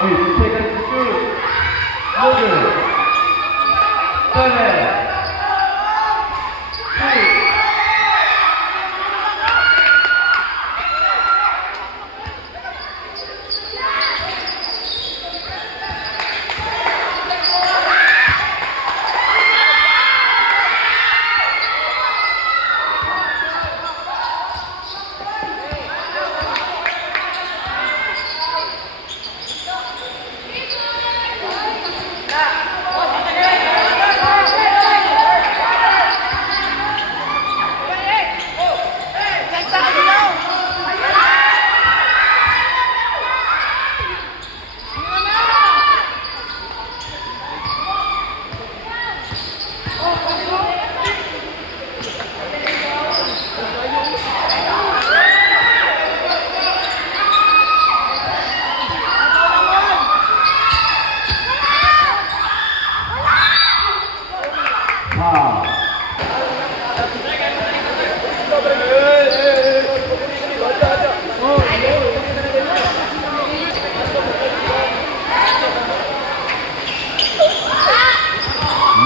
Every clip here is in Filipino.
8 seconds to shoot. No good. 7, 6.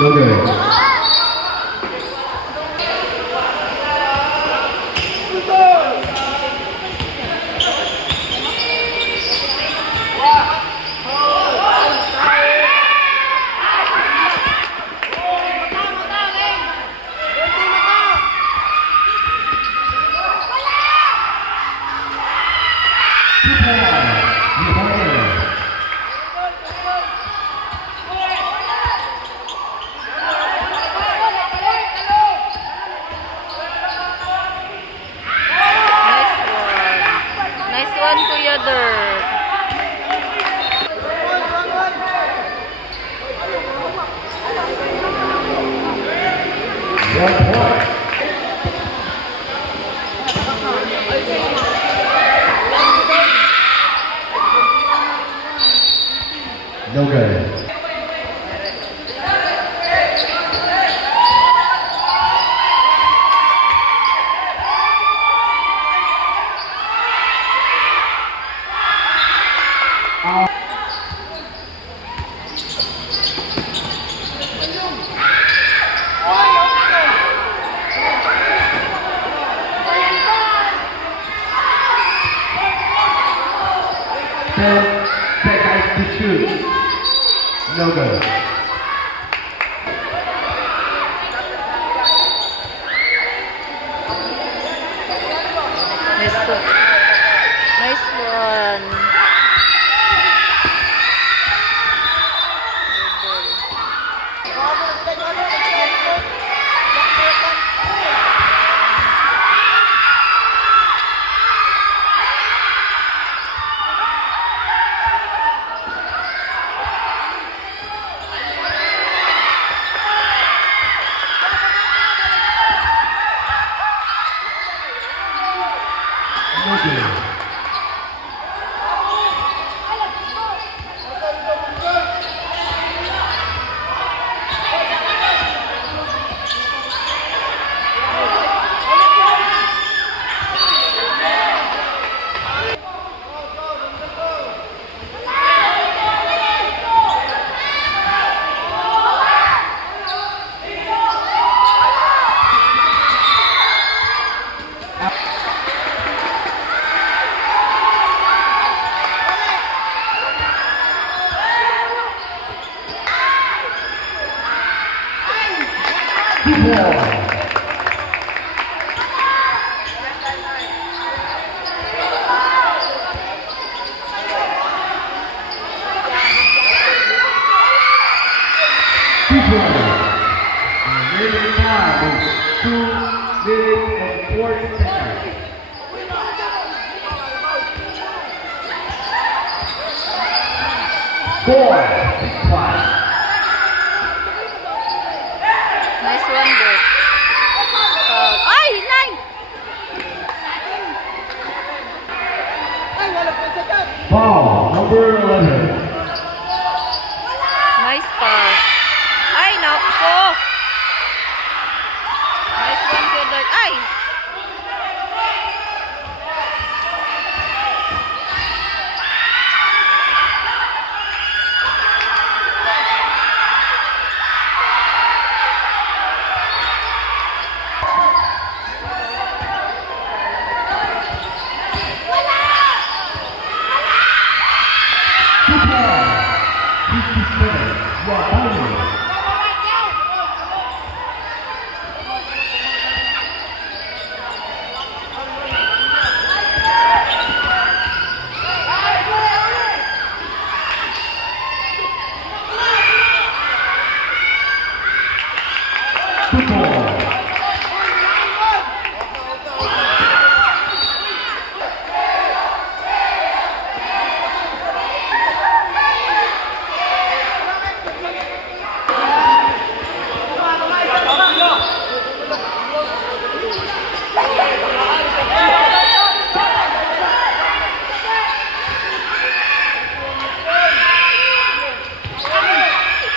No good. Nice one, Kuya Dirk. No good. Ten seconds to shoot. No good. Nice one. No good. Remaining time is 2 minutes and 40 seconds. Score 6-5. Nice one, Dirk. Ay, nine! Ball number 11. Nice pass. Ay, naku! Nice one, Kuya Dirk. Ay! 57, Wabali. Football.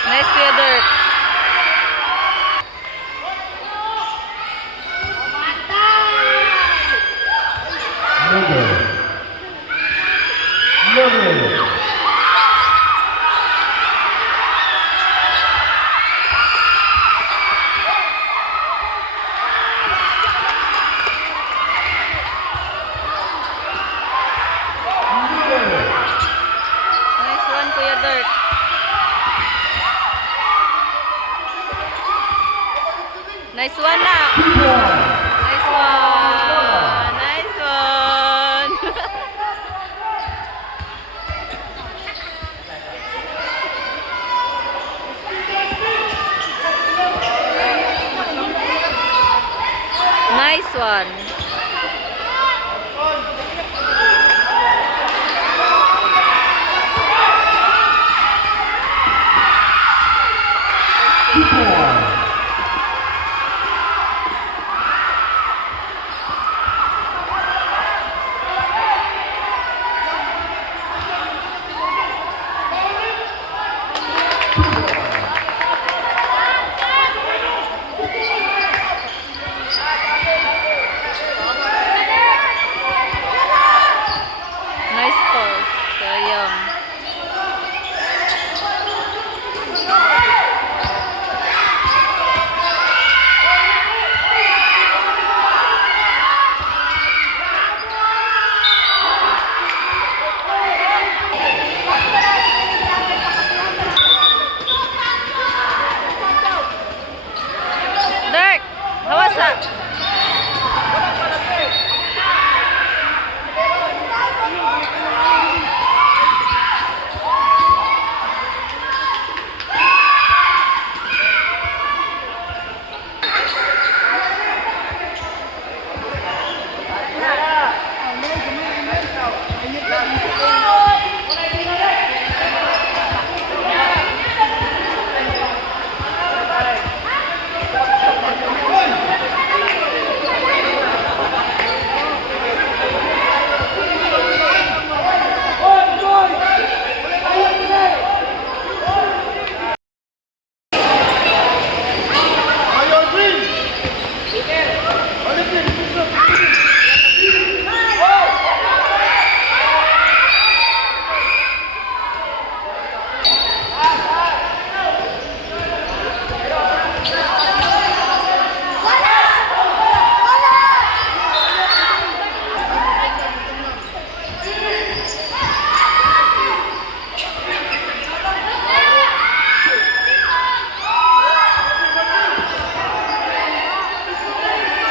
Nice Kuya Dirk. Murder. Nice one Kuya Dirk. Nice one na. Nice one. Nice one. Nice one. Nice pause. Sayang. Dirk, hawasa.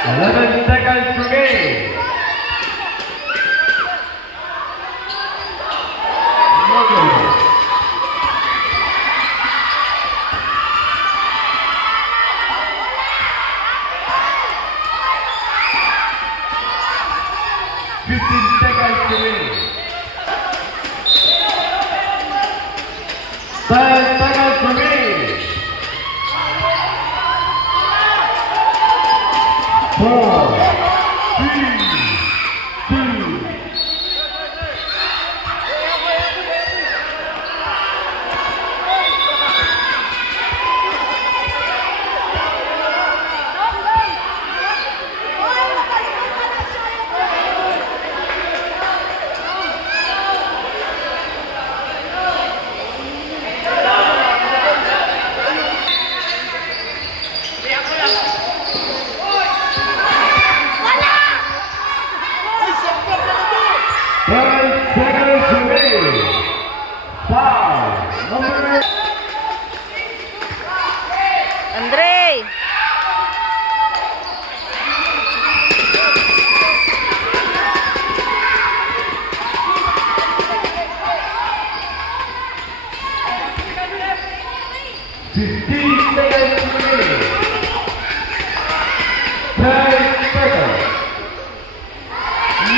Eleven seconds remaining. Murder. 15 seconds remaining. 10 seconds remaining. 4, 3, 2. 15 seconds remaining. 10 seconds.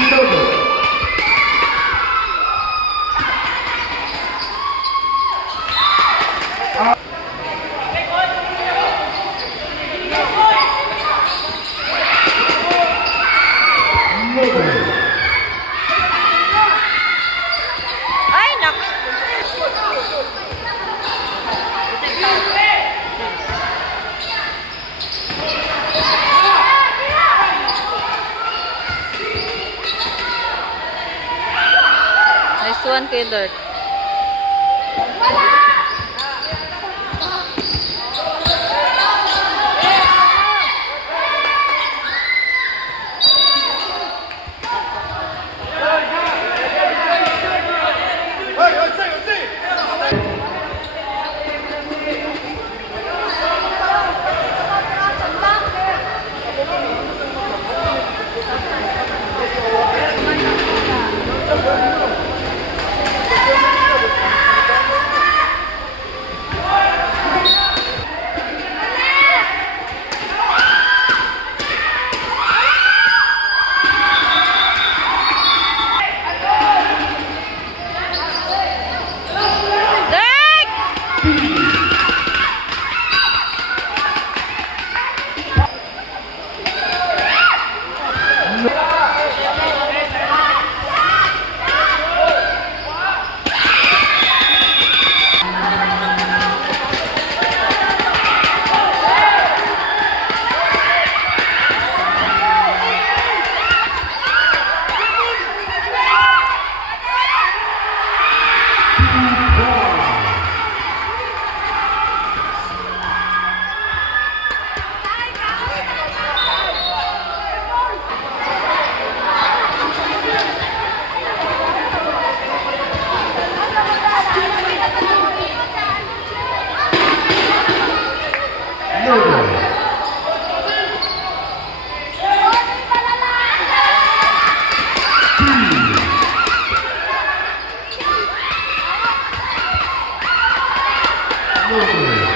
No good. No good. Ay, nak. Nice one, Kuya Dirk. Dirk! No good. No good.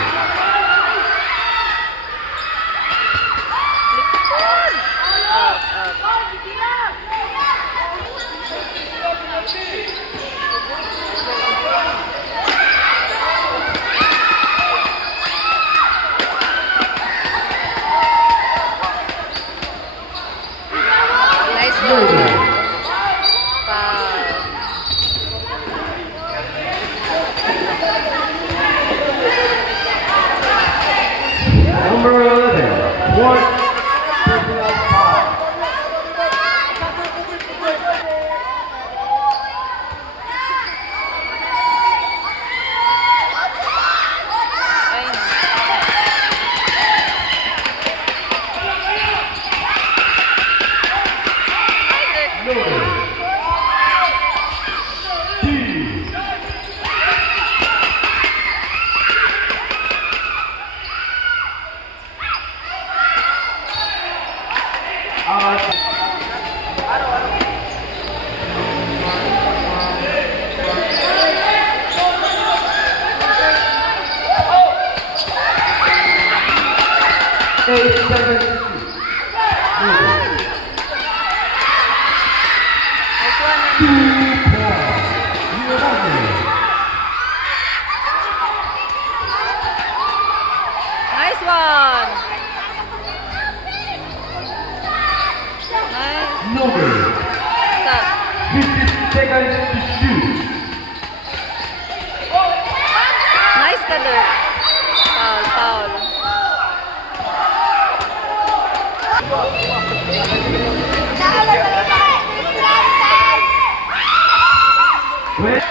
Nice No one. good. Foul. Number 11. One. Personal foul. Ay, Dirk. No good. Two. Eight, seven, two. No good. Nice one. 2 points. Giovanni. Nice one. Nice. No good. Stop. 50 seconds to shoot. Nice ka, Dirk. Foul, foul. Well,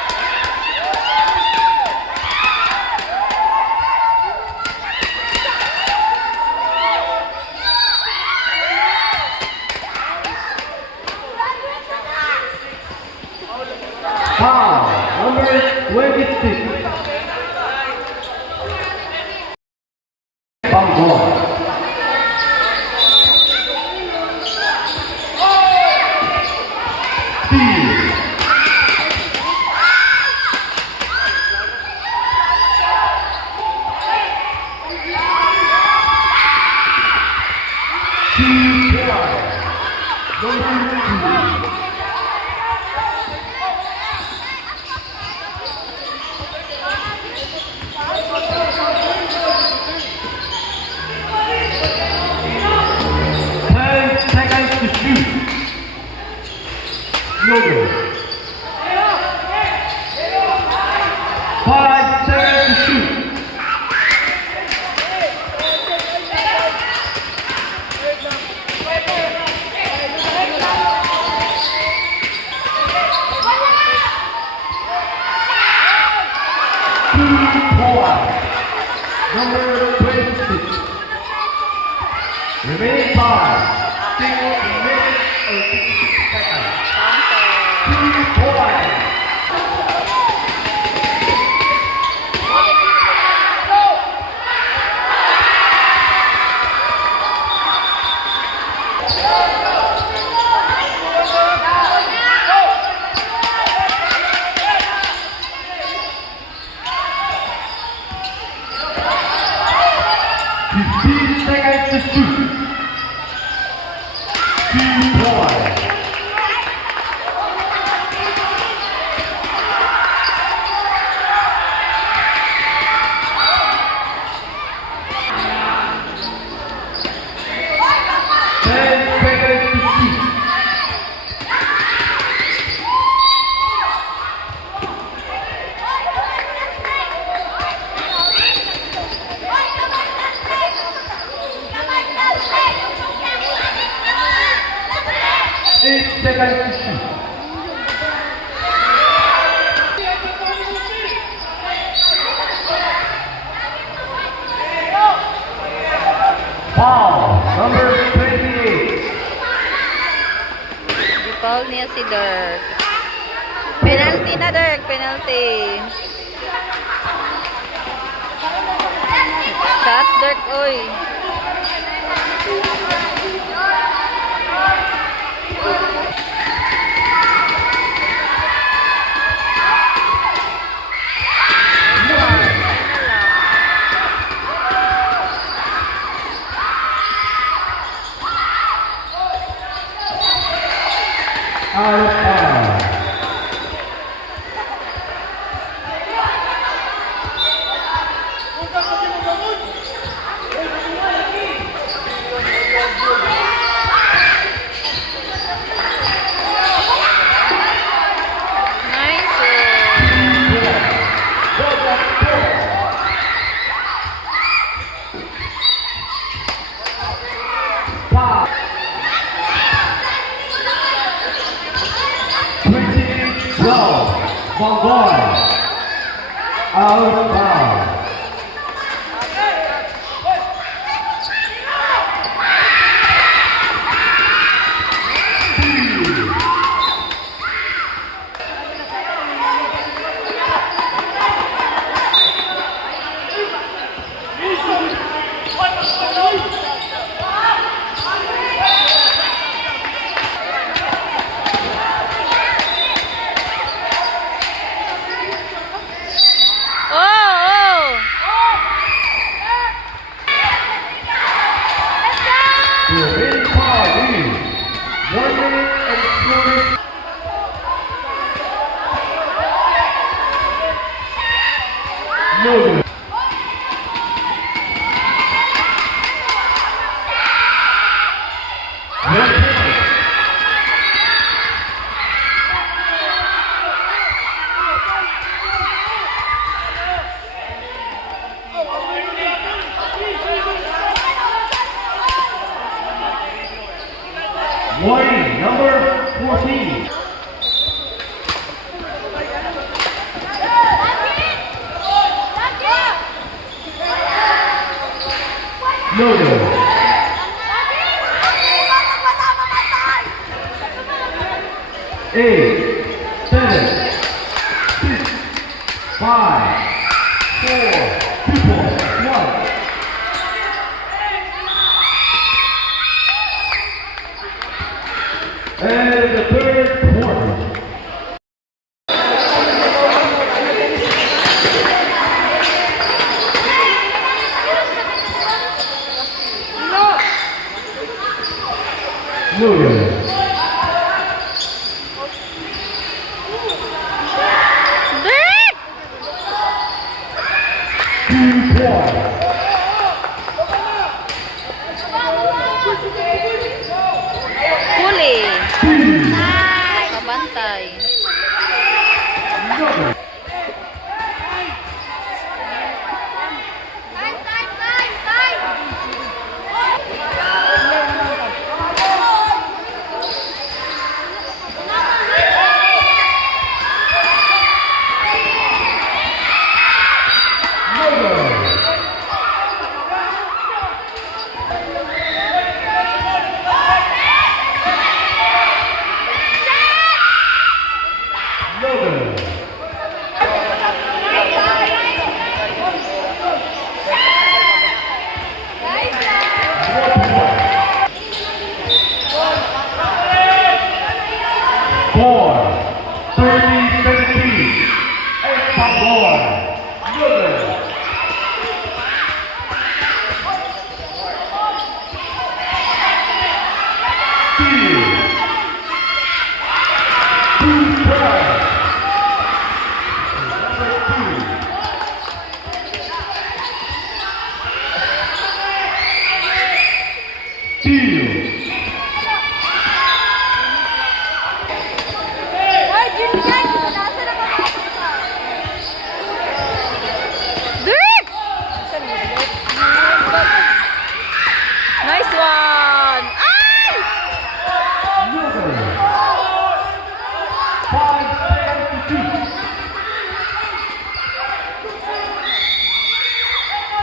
foul. Number 26. Bangor. Steal. point. Number 26. Remaining time. 6 minutes or 60 seconds. Counter. 2 points. Seconds to shoot. 2 points. Foul, number 28. Foul niya si Dirk. Penalty na, Dirk. Penalty. Shot, Dirk. Oy. Out of bounds. Foul. 12. Mongoy. Out of bounds. Remaining time is 1 minute and 20. No. Warning, number 14. No, no. 8, 7, 6, 5, 4, 2 points, 1. And the third quarter. Williams. Dirk! 2 points. Huli. Kabantay. Another. Logan. Four, 30-17. Ecuador. Logan. Steal. 2-12. Steal. Dirk! Nice one! Ay! Logan. 5-2.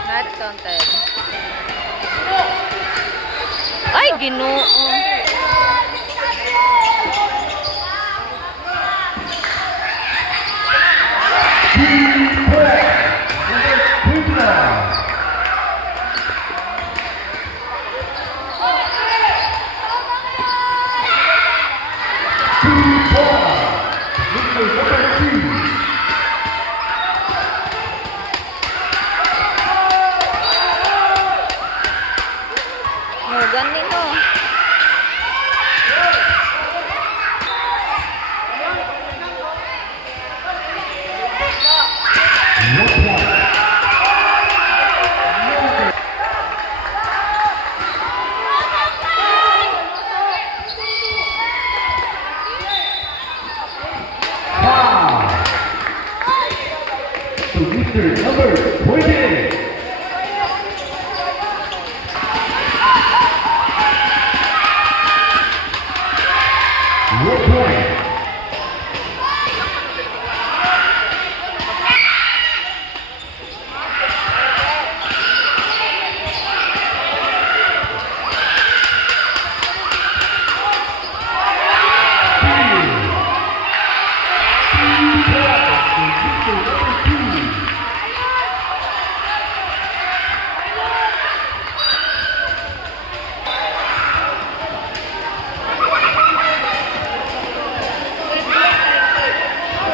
Not counted. Ay, ginoo. Oh, ganito. So Mr. Number 20. One point.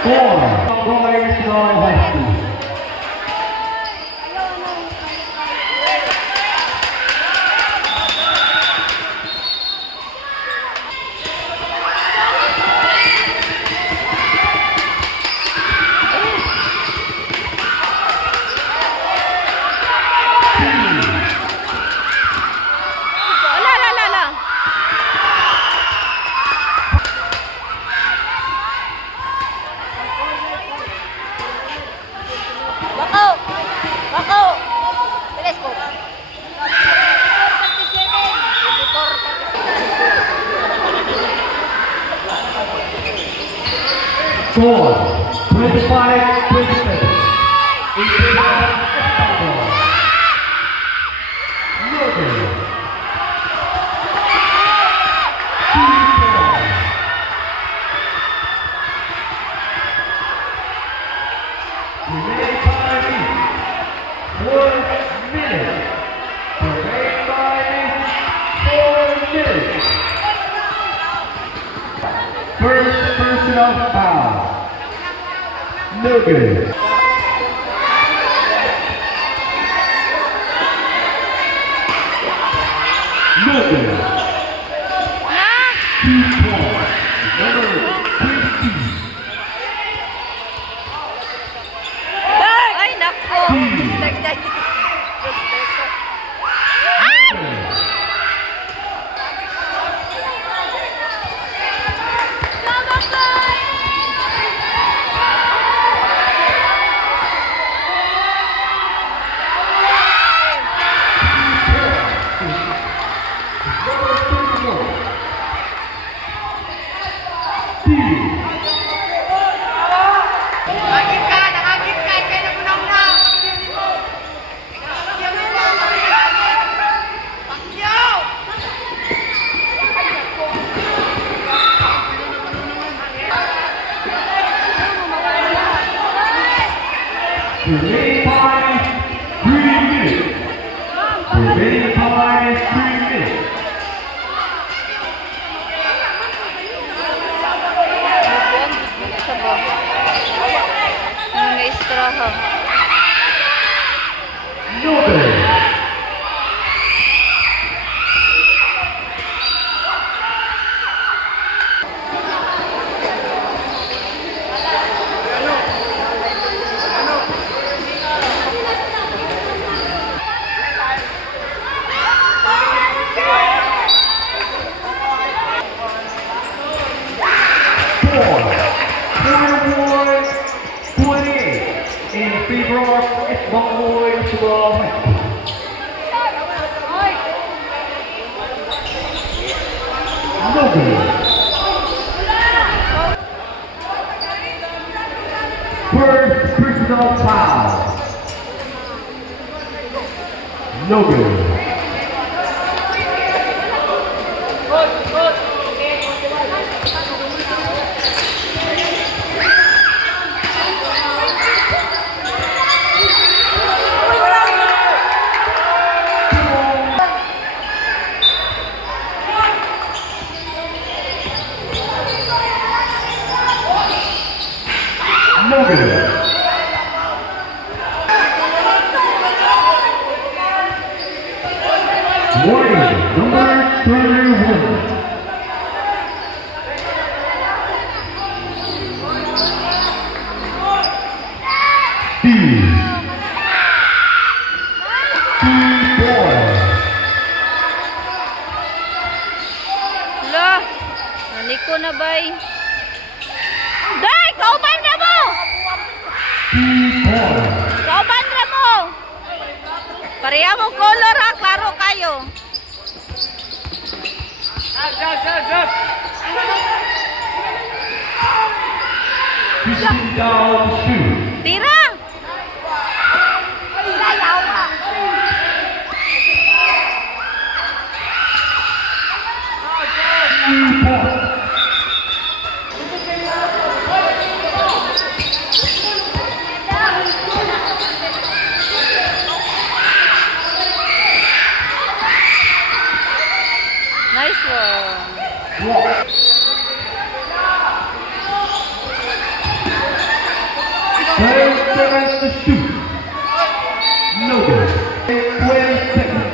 Four, Roy Snow High School. Ala, ala, ala, ala. Bako! Bako! Telescope. 24. Four, 25-27. Ecuador. Logan. Remaining time is 1 minute. Remaining time is 4 minutes. First personal foul. Logan. Logan. Ah! 2 points. Number 20. Ay, nako! Dagdag. The remaining time, 3 minutes. The remaining time, 3 minutes. Siya ba? Ang may straha. No good. In favor of Bangboy Basketball High School. No good. First personal foul. No good. No good. Warning, number 31. Hala, naliko na bay. Day, kauban na mo! Kauban na mo! Pareha mo color ha, klaro kayo. Tira! Nice one. Third seconds to shoot. No good. 20 seconds.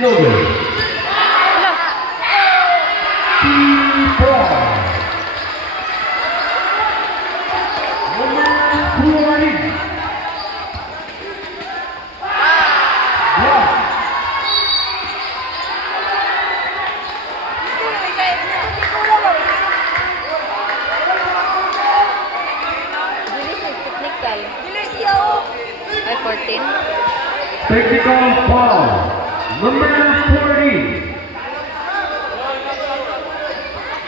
No good. Hala, 3 points. Number 20. Yeah. bilis is technical. Ay, 14. Technical foul. Number 40.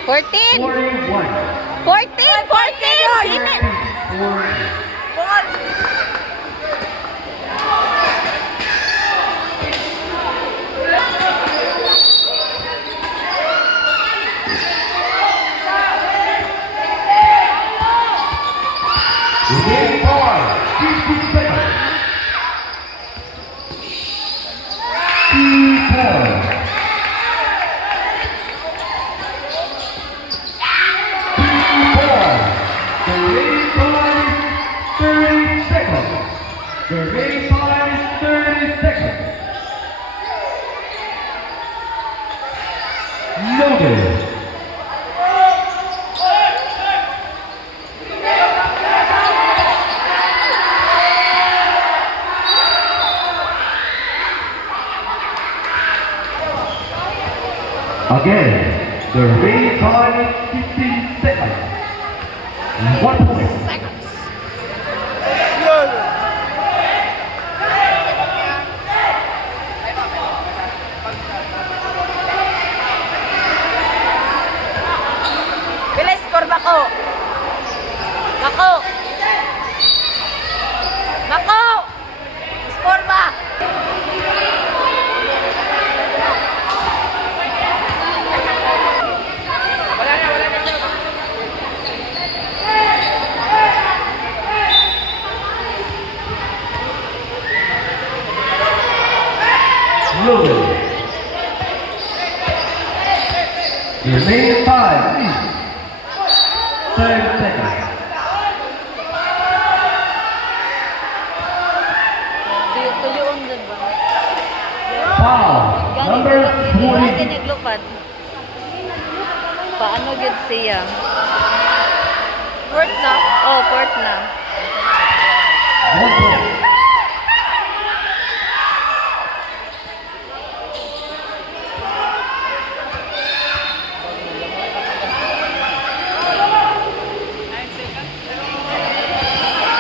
14! 41. 14! 14! Limit! 40. Remaining time, 50 seconds. 2 points. 2 points. The remaining time is 30 seconds. The remaining time is 30 seconds. Noted. Again, the remaining time is 15 seconds. 1 point. Bilis, score bako! Bako! Bako! Score ba? The remaining time is 30 seconds. Tuyo-tuyoon din ba? Foul. Number Gani 40. naglupad. Paano gid siya? Work na. Oh, port na. 1 point.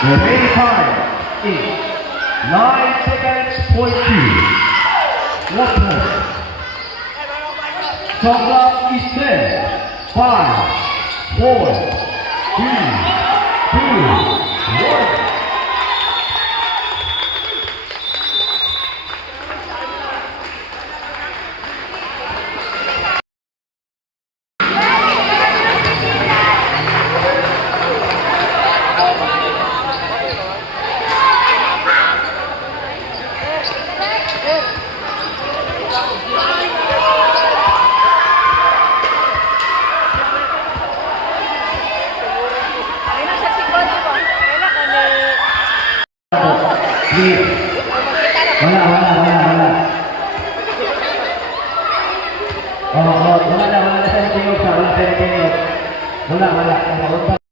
The remaining time is 9 seconds, point 2. 1 point. Shot clock is set. 5, 4, 3, 2, 1. Please. Wala. Wala na sa tingog sa. Wala sa tingog. Wala.